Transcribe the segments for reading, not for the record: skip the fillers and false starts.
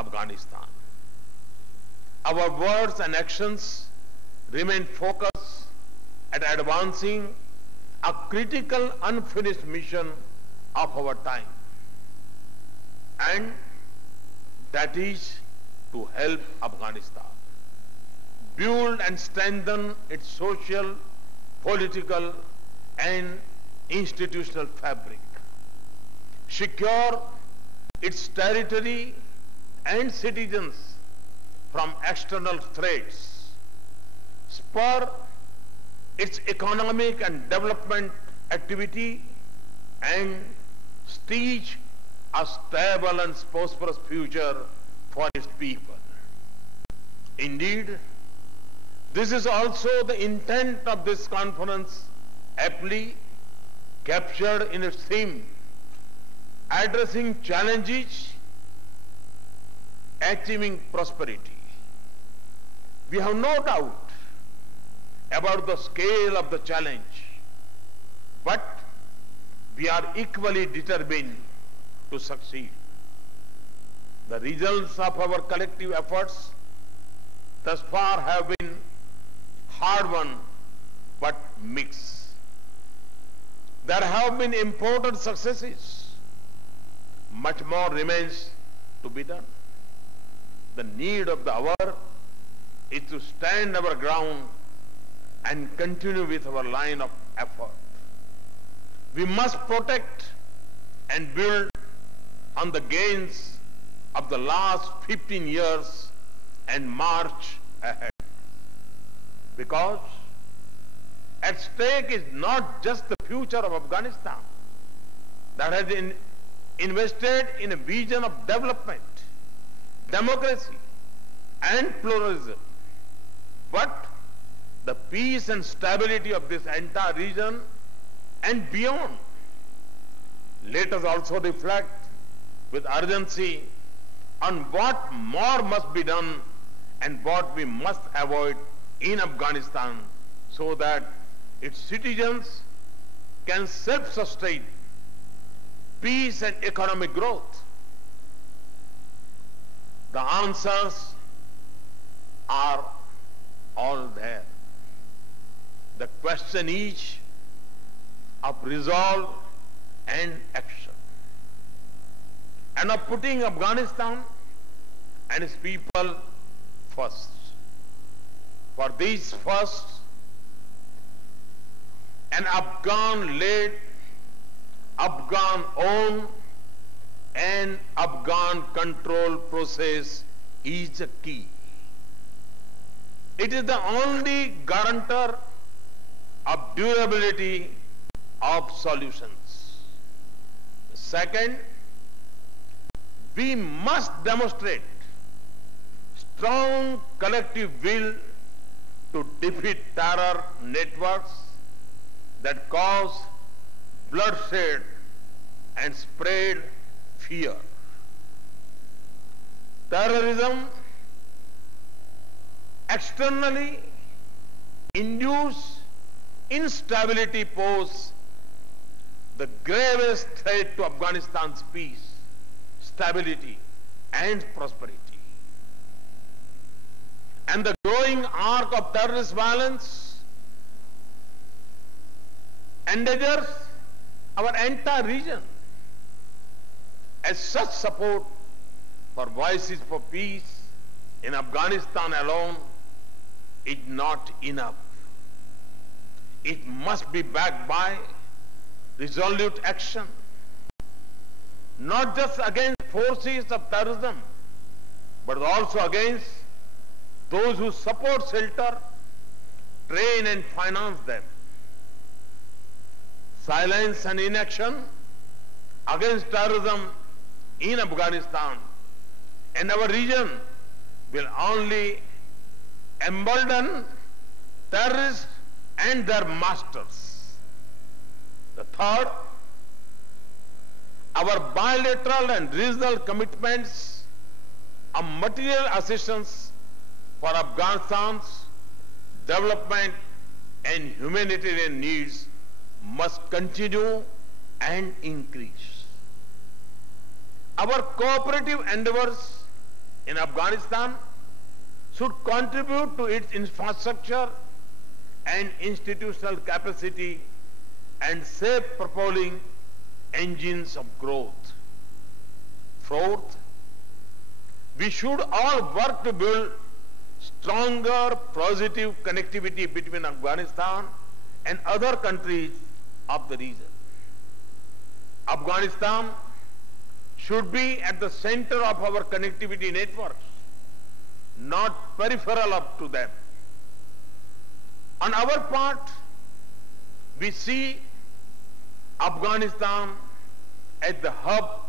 Afghanistan. Our words and actions remain focused at advancing a critical unfinished mission of our time, and that is to help Afghanistan build and strengthen its social, political and institutional fabric, secure its territory and citizens from external threats, spur its economic and development activity, and stage a stable and prosperous future for its people. Indeed, this is also the intent of this conference, aptly captured in its theme, addressing challenges, achieving prosperity. We have no doubt about the scale of the challenge, but we are equally determined to succeed. The results of our collective efforts thus far have been hard-won but mixed. There have been important successes. Much more remains to be done. The need of the hour is to stand our ground and continue with our line of effort. We must protect and build on the gains of the last 15 years and march ahead. Because at stake is not just the future of Afghanistan that has been invested in a vision of development, democracy and pluralism, but the peace and stability of this entire region and beyond. Let us also reflect with urgency on what more must be done and what we must avoid in Afghanistan so that its citizens can self-sustain peace and economic growth. The answers are all there. The question is of resolve and action, and of putting Afghanistan and its people first. For this first, an Afghan-led, Afghan-owned and Afghan-controlled process is the key. It is the only guarantor of durability of solutions. Second, we must demonstrate strong collective will to defeat terror networks that cause bloodshed and spread fear. Terrorism externally induce instability pose the gravest threat to Afghanistan's peace, stability and prosperity. And the growing arc of terrorist violence endangers our entire region. As such, support for voices for peace in Afghanistan alone is not enough. It must be backed by resolute action, not just against forces of terrorism, but also against those who support, shelter, train and finance them. Silence and inaction against terrorism in Afghanistan and our region will only embolden terrorists and their masters. The third, our bilateral and regional commitments of material assistance for Afghanistan's development and humanitarian needs must continue and increase. Our cooperative endeavors in Afghanistan should contribute to its infrastructure and institutional capacity and shape propelling engines of growth. Fourth, we should all work to build stronger positive connectivity between Afghanistan and other countries of the region. Afghanistan should be at the center of our connectivity networks, not peripheral up to them. On our part, we see Afghanistan as the hub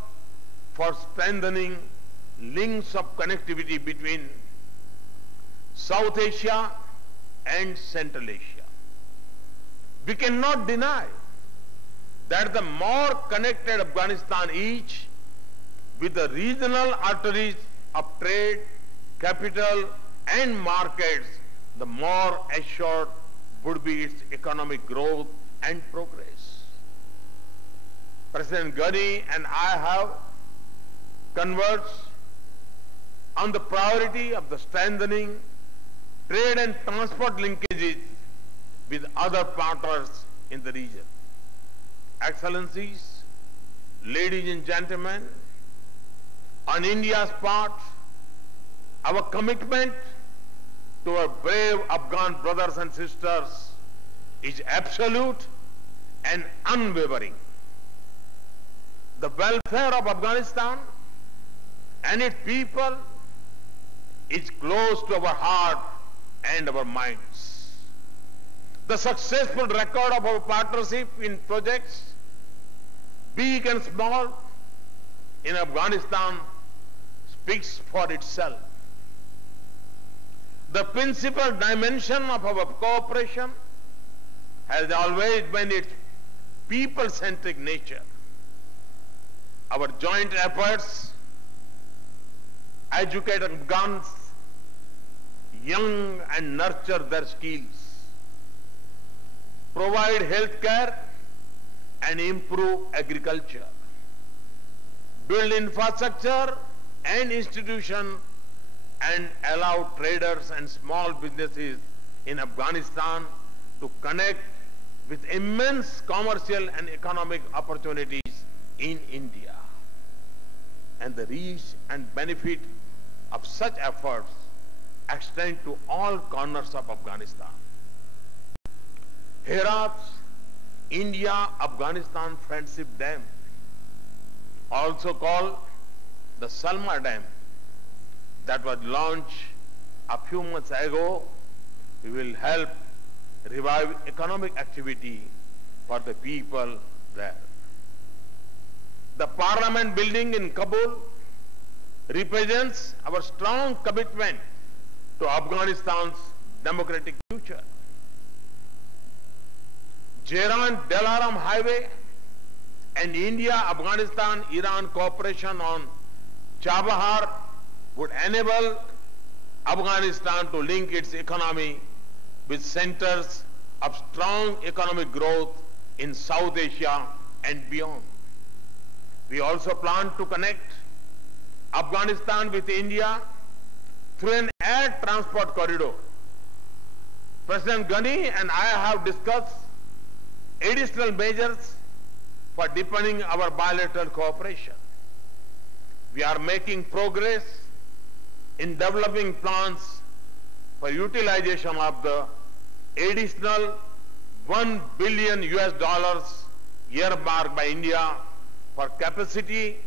for strengthening links of connectivity between South Asia and Central Asia. We cannot deny that the more connected Afghanistan is with the regional arteries of trade, capital and markets, the more assured would be its economic growth and progress. President Ghani and I have conversed on the priority of the strengthening trade and transport linkages with other partners in the region. Excellencies, ladies and gentlemen, on India's part, our commitment to our brave Afghan brothers and sisters is absolute and unwavering. The welfare of Afghanistan and its people is close to our heart and our minds. The successful record of our partnership in projects, big and small, in Afghanistan speaks for itself. The principal dimension of our cooperation has always been its people-centric nature. Our joint efforts educate Afghans young and nurture their skills, provide health care and improve agriculture, build infrastructure and institutions, and allow traders and small businesses in Afghanistan to connect with immense commercial and economic opportunities in India. And the reach and benefit of such efforts extend to all corners of Afghanistan. Herat's India-Afghanistan Friendship Dam, also called the Salma Dam, that was launched a few months ago, will help revive economic activity for the people there. The Parliament building in Kabul represents our strong commitment to Afghanistan's democratic future. Tehran-Dalaram Highway and India-Afghanistan-Iran cooperation on Chabahar would enable Afghanistan to link its economy with centers of strong economic growth in South Asia and beyond. We also plan to connect Afghanistan with India through an air transport corridor. President Ghani and I have discussed additional measures for deepening our bilateral cooperation. We are making progress in developing plans for utilization of the additional $1 billion earmarked by India for capacity